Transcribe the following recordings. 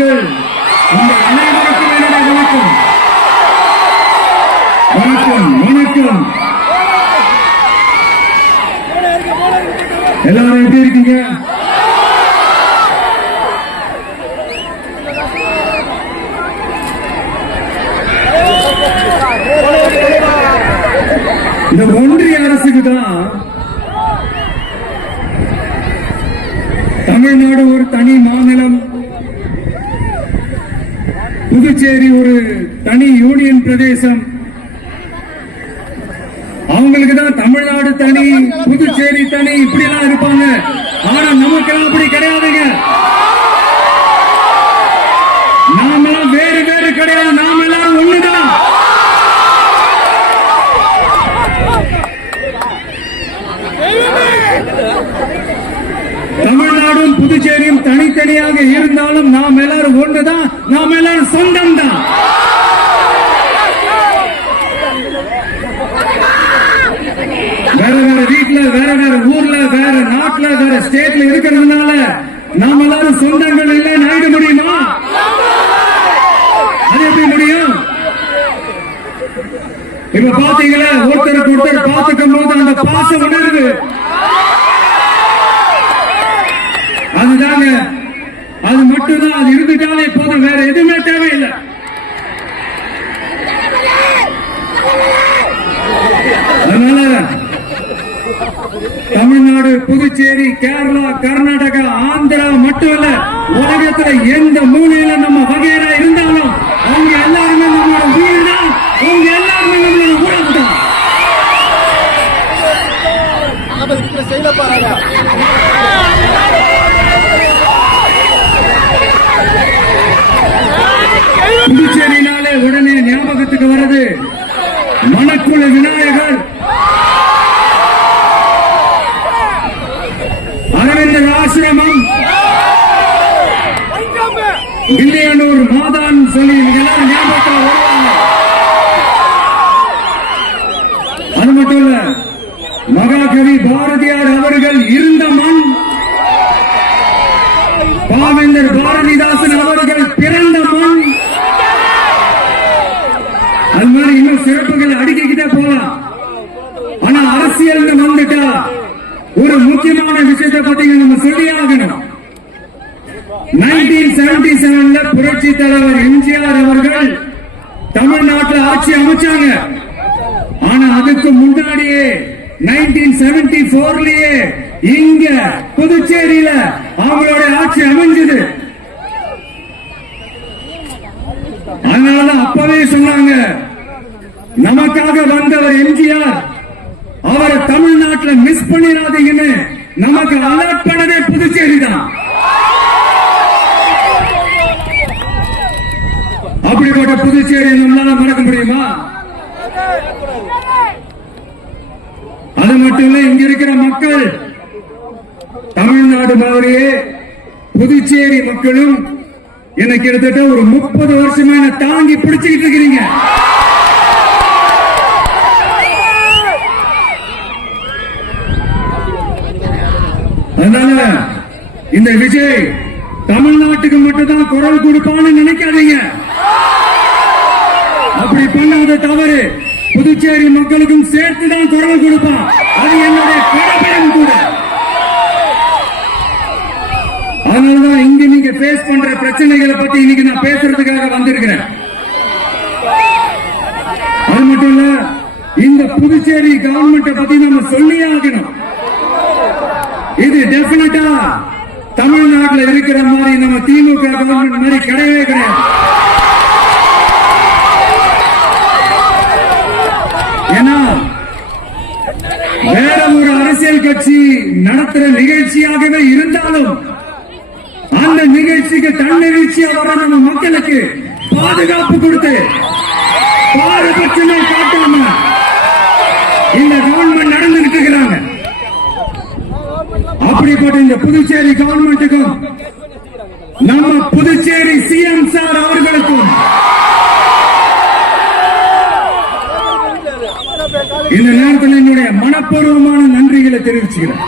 மக்கள் உங்கள் அனைவருக்கும் என்னுடைய வணக்கம். வணக்கம் வணக்கம். எல்லாரும் எப்படி இருக்கீங்க? இந்த ஒன்றிய அரசுக்கு தான் தமிழ்நாடு ஒரு தனி மாநிலம், புதுச்சேரி ஒரு தனி யூனியன் பிரதேசம். அவங்களுக்கு தான் தமிழ்நாடு தனி, புதுச்சேரி தனி, இப்படி எல்லாம் இருப்பாங்க. ஆனா நமக்கெல்லாம் அப்படி கிடையாதுங்க. நாமெல்லாம் வேறு வேறு கிடையாது, நாம எல்லாரும் ஒண்ணுதான். தமிழ்நாடும் புதுச்சேரியும் தனித்தனியாக இருந்தாலும் நாம் எல்லாரும் ஒன்றுதான், நாம் எல்லாரும் சொந்தம் தான். வேற வேற வீட்டுல, வேற வேற ஊர்ல, வேற நாட்டுல, வேற ஸ்டேட்ல இருக்கிறதுனால நாம் எல்லாரும் சொந்தங்கள் இல்லை ஆயிட முடியுமா? அது எப்படி முடியும்? இப்ப பாத்தீங்களா, ஒருத்தருக்கு ஒருத்தர் பார்த்துக்கும் போது அந்த பாச உணர்வு, அதுதாங்க, அது மட்டும்தான். அது இருந்துட்டாலே போதும், வேற எதுவுமே தேவையில்லை. அதனால தமிழ்நாடு, புதுச்சேரி, கேரளா, கர்நாடகா, ஆந்திரா மட்டும் இல்ல, உலகத்துல எந்த மூலையில நம்ம வகையரா இருந்தாலும் அவங்க எல்லாருமே நம்மளோட உயிர் தான், அவங்க எல்லாருமே நம்மளோட உறவு தான். புதுச்சேரினாலே உடனே ஞாபகத்துக்கு வருது மணக்குள விநாயகர், அரவிந்தர் ஆசிரமம், வில்லியனூர் மாதான் சொல்லி எல்லாரும் ஞாபகத்தில் வருவாங்க. அது மட்டும் இல்ல, மகாகவி பாரதியார் அவர்கள் இருந்த மண், பாவேந்தர் பாரதிதாசன் அவர்கள் பிறந்த மண். அது மாதிரி இன்னும் சிறப்புகள் அடுக்கிக்கிட்டே போலாம். ஆனா அரசியல் வந்துட்டா ஒரு முக்கியமான விஷயத்தை பத்தி நம்ம சொல்லியாகணும். 1977 புரட்சி தலைவர் எம்ஜிஆர் அவர்கள் தமிழ்நாட்டில் ஆட்சி அமைச்சாங்க. ஆனா அதுக்கு முன்னாடியே 1974லயே இங்க புதுச்சேரியில அவங்களோட ஆட்சி அமைஞ்சது. அதனாலதான் அப்பவே சொன்னாங்க, நமக்காக வந்தவர் எம்ஜிஆர், அவரை தமிழ்நாட்டில் மிஸ் பண்ணிடாதீங்கன்னு நமக்கு அலர்ட் பண்ணதே புதுச்சேரி தான். அப்படிப்பட்ட புதுச்சேரி நம்மளால மறக்க முடியுமா? அது மட்டும் இல்ல, இங்க இருக்கிற மக்கள் தமிழ்நாடு மாதிரியே புதுச்சேரி மக்களும் என்ன கிட்டத்தட்ட ஒரு 30 வருஷமா என்ன தாங்கி பிடிச்சுக்கிட்டு இருக்கிறீங்க. அதனால இந்த விஜய் தமிழ்நாட்டுக்கு மட்டும்தான் குரல் கொடுப்பான்னு நினைக்காதீங்க. அப்படி பண்ணாத தவறு, புதுச்சேரி மக்களுக்கும் சேர்த்துதான் குரல் கொடுப்பான். அது என்னுடைய கடமையும் கூட. அதனாலதான் இங்க நீங்க பேஸ் பண்ற பிரச்சனைகளை பத்தி இன்னைக்கு நான் பேசுறதுக்காக வந்திருக்கிறேன். அது மட்டும் இல்ல, இந்த புதுச்சேரி கவர்மெண்ட் பத்தி நம்ம சொல்லியே ஆகணும். இது டெபினட்டா தமிழ்நாட்டில் இருக்கிற மாதிரி நம்ம திமுக கவர்மெண்ட் மாதிரி கிடையவே கிடையாது. ஏன்னா வேற ஒரு அரசியல் கட்சி நடத்துற நிகழ்ச்சியாகவே இருந்தாலும் அந்த நிகழ்ச்சிக்கு தன்னெழுச்சியா வர நம்ம மக்களுக்கு பாதுகாப்பு கொடுத்து பாரபட்சமே காட்டாம இந்த கவர்மெண்ட் நடந்துகிட்டு இருக்கிறாங்க. அப்படிப்பட்ட இந்த புதுச்சேரி கவர்மெண்ட்டுக்கும் நம்ம புதுச்சேரி சிஎம் சார் அவர்களுக்கும் இந்த நேரத்தில் என்னுடைய மனப்பூர்வமான நன்றிகளை தெரிவிச்சுக்கிறேன்.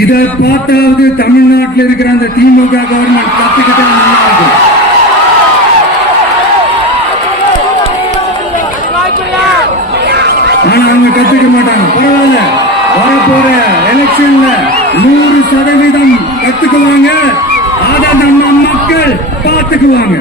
இதை பார்த்தாவது தமிழ்நாட்டில் இருக்கிற அந்த திமுக கவர்மெண்ட் கத்துக்கிட்டா நல்லா இருக்கும். ஆனா அவங்க கத்துக்க மாட்டாங்க. பரவாயில்ல, வரப்போற எலெக்ஷன்ல 100% கத்துக்குவாங்க. அதை நம்ம மக்கள் பார்த்துக்குவாங்க.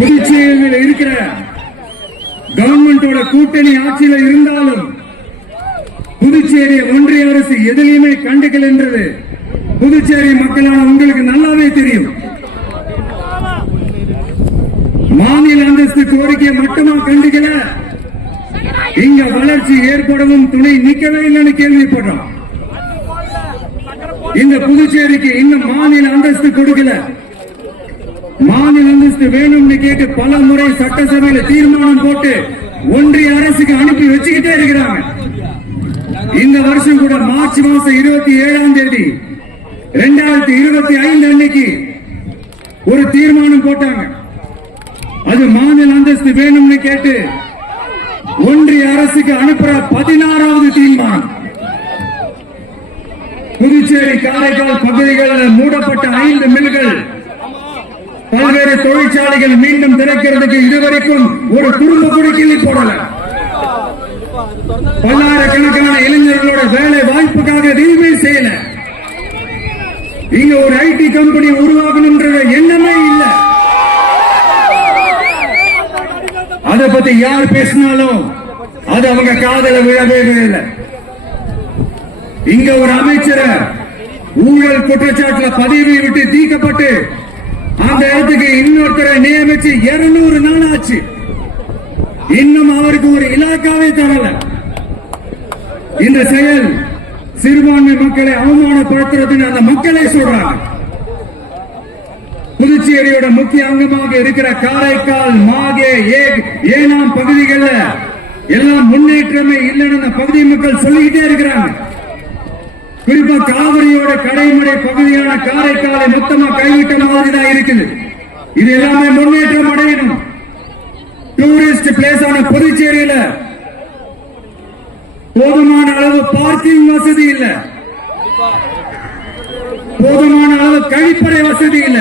புதுச்சேரியில் இருக்கிற கவர்மெண்டோட கூட்டணி ஆட்சியில இருந்தாலும் புதுச்சேரி ஒன்றிய அரசு எதிலையுமே கண்டுக்கல் என்றது புதுச்சேரி மக்களான உங்களுக்கு நல்லாவே தெரியும். மாநில அந்தஸ்து கோரிக்கையை மட்டுமா கண்டுக்கல, இங்க வளர்ச்சி ஏற்படவும் துணை நிக்கவே இல்லைன்னு கேள்விப்படுறோம். இந்த புதுச்சேரிக்கு இன்னும் மாநில அந்தஸ்து கொடுக்கல. மாநில அந்தஸ்து வேணும்னு கேட்டு பல முறை சட்டசபையில தீர்மானம் போட்டு ஒன்றிய அரசுக்கு அனுப்பி வச்சுக்கிட்டே இருக்கிறாங்க. இந்த வருஷம் கூட மார்ச் மாசம் 27ஆம் தேதி 2025 அன்னைக்கு ஒரு தீர்மானம் போட்டாங்க. அது மாநில அந்தஸ்து வேணும்னு கேட்டு ஒன்றிய அரசுக்கு அனுப்புற 16வது தீர்மானம். புதுச்சேரி காரைக்கால் பகுதிகளில் மூடப்பட்ட 5 மில்கள், பல்வேறு தொழிற்சாலைகள் மீண்டும் திறக்கிறதுக்கு இதுவரைக்கும் ஒரு குடும்ப கூட கிள்ளி போடல. பல்லாயிரக்கணக்கான இளைஞர்களோட வேலை வாய்ப்புக்காக எதுவுமே செய்யல. இங்க ஒரு ஐடி கம்பெனி உருவாகணும்ன்ற எண்ணமே இல்லை. அதை பத்தி யார் பேசினாலும் அது அவங்க காதல விழவே இல்லை. இங்க ஒரு அமைச்சர் ஊழல் குற்றச்சாட்டுல பதவி விட்டு தீக்கப்பட்டு அந்த இடத்துக்கு இன்னொருத்தரை நியமிச்சு 200 நாள் ஆச்சு. இன்னும் அவருக்கு ஒரு இலாக்காவே தரல. இந்த செயல் சிறுபான்மை மக்களை அவமானப்படுத்துறதுன்னு அந்த மக்களே சொல்றாங்க. புதுச்சேரியோட முக்கிய அங்கமாக இருக்கிற காரைக்கால், மாகே, ஏனாம் பகுதிகளில் எல்லாம் முன்னேற்றமே இல்லைன்னு அந்த பகுதி மக்கள் சொல்லிக்கிட்டே இருக்கிறாங்க. குறிப்பா காவிரியோட கடைமடை பகுதியான காரைக்காலை மொத்தமா கைவிட்ட மாதிரி தான் இருக்குது. இது எல்லாமே முன்னேற்றம் அடையணும். டூரிஸ்ட் பிளேஸ் ஆன புதுச்சேரியில போதுமான அளவு பார்க்கிங் வசதி இல்ல, போதுமான அளவு கழிப்பறை வசதி இல்ல.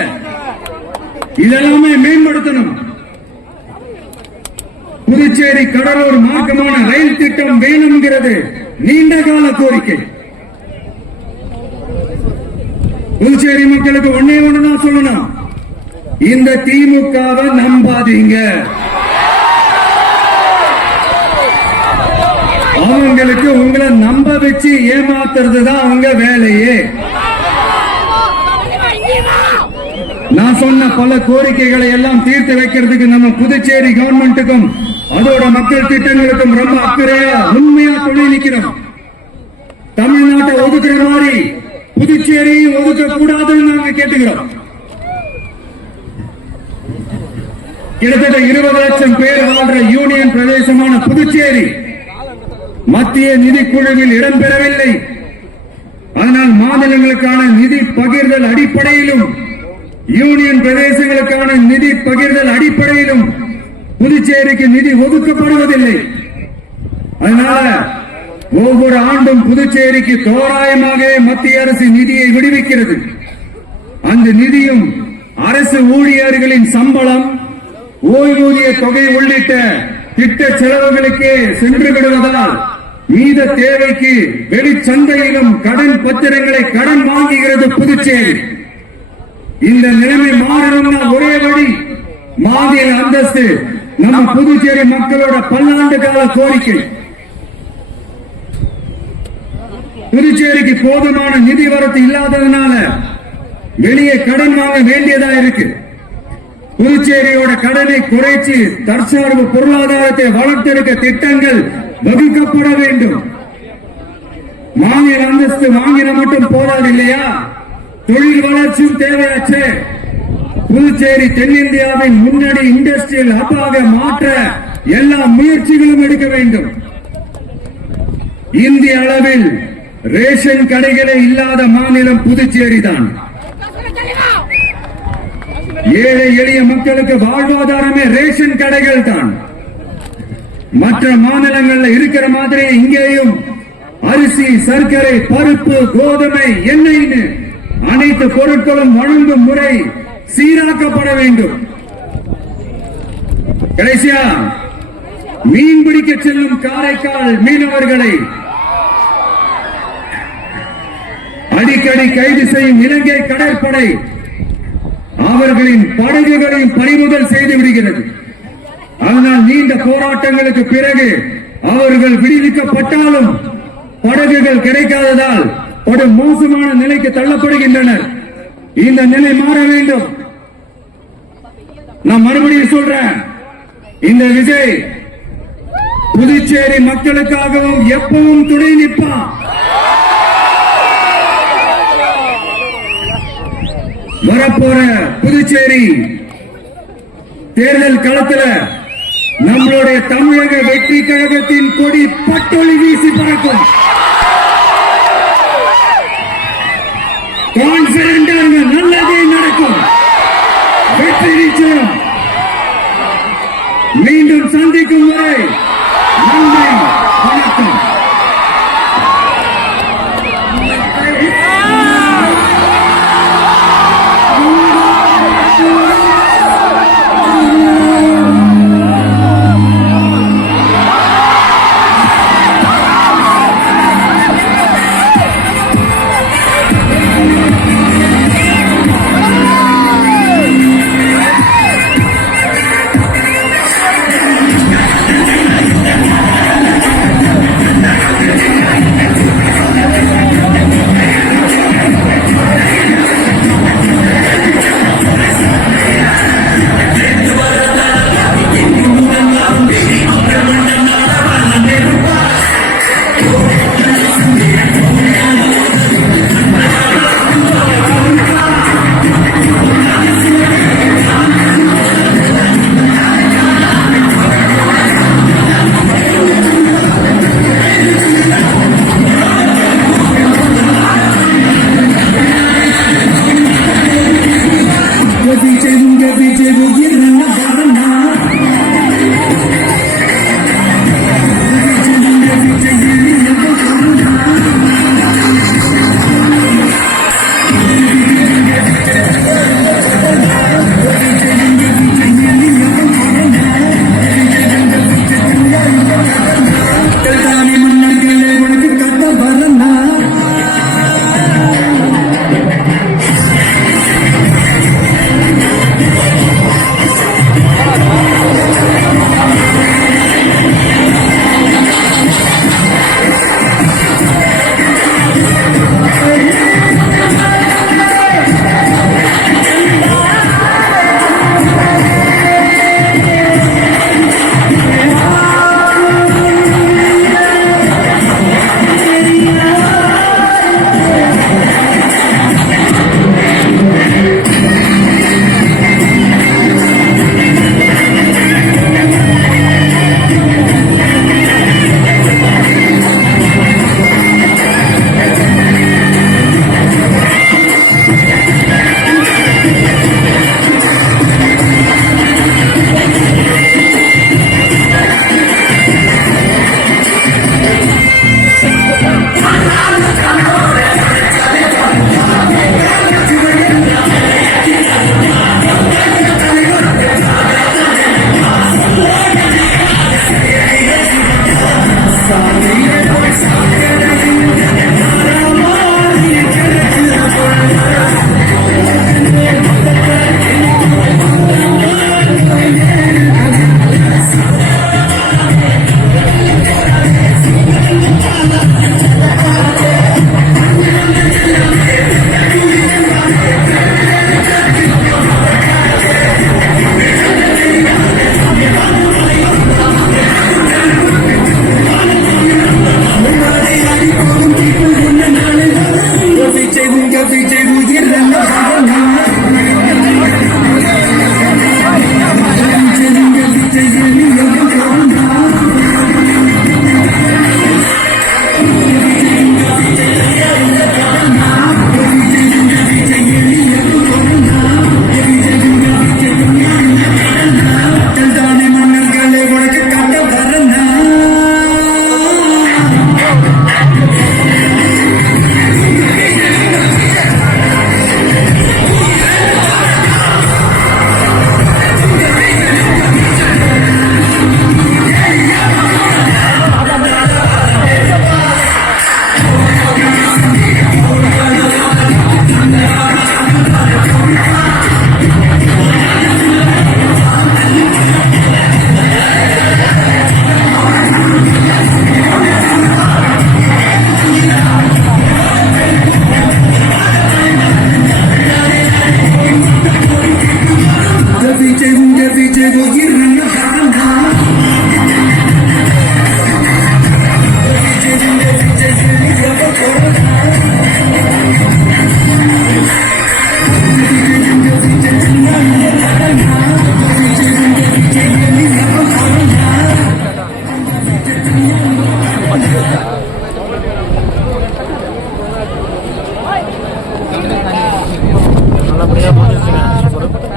இதெல்லாமே மேம்படுத்தணும். புதுச்சேரி கடலூர் மார்க்கமான ரயில் திட்டம் வேணும்ங்கிறது நீண்ட கால கோரிக்கை. புதுச்சேரி மக்களுக்கு ஒன்னே ஒண்ணுதான் சொல்லணும், இந்த திமுகவை நம்பாதீங்க. அவங்களுக்கு உங்களை நம்ப வச்சு ஏமாத்துறது தான் அவங்க வேலையே. நான் சொன்ன பல கோரிக்கைகளை எல்லாம் தீர்த்து வைக்கிறதுக்கு நம்ம புதுச்சேரி கவர்மெண்ட்டுக்கும் அதோட மக்கள் திட்டங்களுக்கும் ரொம்ப அக்கறையா உண்மையா தொழில் நிக்கிறோம். தமிழ்நாட்டை ஒதுக்குற மாதிரி புதுச்சேரியை ஒதுக்க கூடாதுன்னு நாங்க கேட்டுக்கிறோம். கிட்டத்தட்ட 20 லட்சம் பேர் வாழ்ற யூனியன் பிரதேசமான புதுச்சேரி மத்திய நிதிக்குழுவில் இடம்பெறவில்லை. அதனால் மாநிலங்களுக்கான நிதி பகிர்தல் அடிப்படையிலும் யூனியன் பிரதேசங்களுக்கான நிதி பகிர்தல் அடிப்படையிலும் புதுச்சேரிக்கு நிதி ஒதுக்கப்படுவதில்லை. அதனால ஒவ்வொரு ஆண்டும் புதுச்சேரிக்கு தோராயமாக மத்திய அரசு நிதியை விடுவிக்கிறது. அந்த நிதியும் அரசு ஊழியர்களின் சம்பளம், ஓய்வூதிய தொகை உள்ளிட்ட திட்ட செலவுகளுக்கே சென்று விடுவதால் மீத தேவைக்கு வெளிச்சந்தையிலும் கடன் பத்திரங்களை கடன் வாங்குகிறது புதுச்சேரி. இந்த நிலைமை மாறணும்னா ஒரே வழி மாநில அந்தஸ்து. நம்ம புதுச்சேரி மக்களோட பல்லாண்டு கால கோரிக்கை. புதுச்சேரிக்கு போதுமான நிதி வரத்து இல்லாததுனால வெளியே கடன் வாங்க வேண்டியதா இருக்கு. புதுச்சேரியோட கடனை குறைச்சு தற்சார்பு பொருளாதாரத்தை வளர்த்தெடுக்க திட்டங்கள் வகுக்கப்பட வேண்டும். மாநில அந்தஸ்து வாங்கின மட்டும் போதாது இல்லையா, தொழில் வளர்ச்சியும் தேவையாச்சு. புதுச்சேரி தென்னிந்தியாவின் முன்னணி இண்டஸ்ட்ரியல் ஹப்பாக மாற்ற எல்லா முயற்சிகளும் எடுக்க வேண்டும். இந்திய அளவில் ரேஷன் கடைகளே இல்லாத மாநிலம் புதுச்சேரி தான். ஏழை எளிய மக்களுக்கு வாழ்வாதாரமே ரேஷன் கடைகள் தான். மற்ற மாநிலங்கள்ல இருக்கிற மாதிரி இங்கேயும் அரிசி, சர்க்கரை, பருப்பு, கோதுமை, எண்ணெய்னு அனைத்து பொருட்களும் வழங்கும் முறை சீராக்கப்பட வேண்டும். கடைசியா மீன் பிடிக்க செல்லும் காரைக்கால் மீனவர்களை அடிக்கடி கைது செய்யும் இலங்கை கடற்படை அவர்களின் படகுகளையும் பறிமுதல் செய்து விடுகிறது. ஆனால் நீண்ட போராட்டங்களுக்கு பிறகு அவர்கள் விடுவிக்கப்பட்டாலும் படகுகள் கிடைக்காததால் ஒரு மோசமான நிலைக்கு தள்ளப்படுகின்றனர். இந்த நிலை மாற வேண்டும். நான் மறுபடியும் சொல்றேன், இந்த விஜய் புதுச்சேரி மக்களுக்காகவும் எப்பவும் துணை நிற்பான். வரப்போற புதுச்சேரி தேர்தல் களத்துல நம்மளுடைய தமிழக வெற்றி கழகத்தின் கொடி பட்டொளி வீசி பறக்கும். கான்பிடன்ட் நல்லதே நடக்கும். வெற்றி நிச்சயம். மீண்டும் சந்திக்கும் வரை நன்றி, வணக்கம்.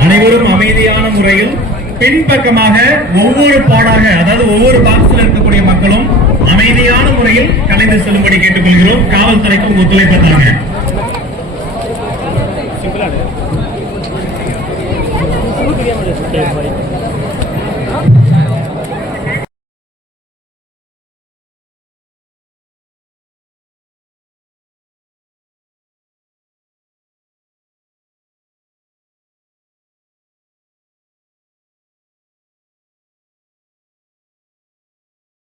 அனைவரும் அமைதியான முறையில் பின்பக்கமாக ஒவ்வொரு பாடாக, அதாவது ஒவ்வொரு பாக்ஸில் இருக்கக்கூடிய மக்களும் அமைதியான முறையில் கலைந்து செல்லும்படி கேட்டுக்கொள்கிறோம். காவல்துறைக்கும் ஒத்துழைப்பதாக. सिंपल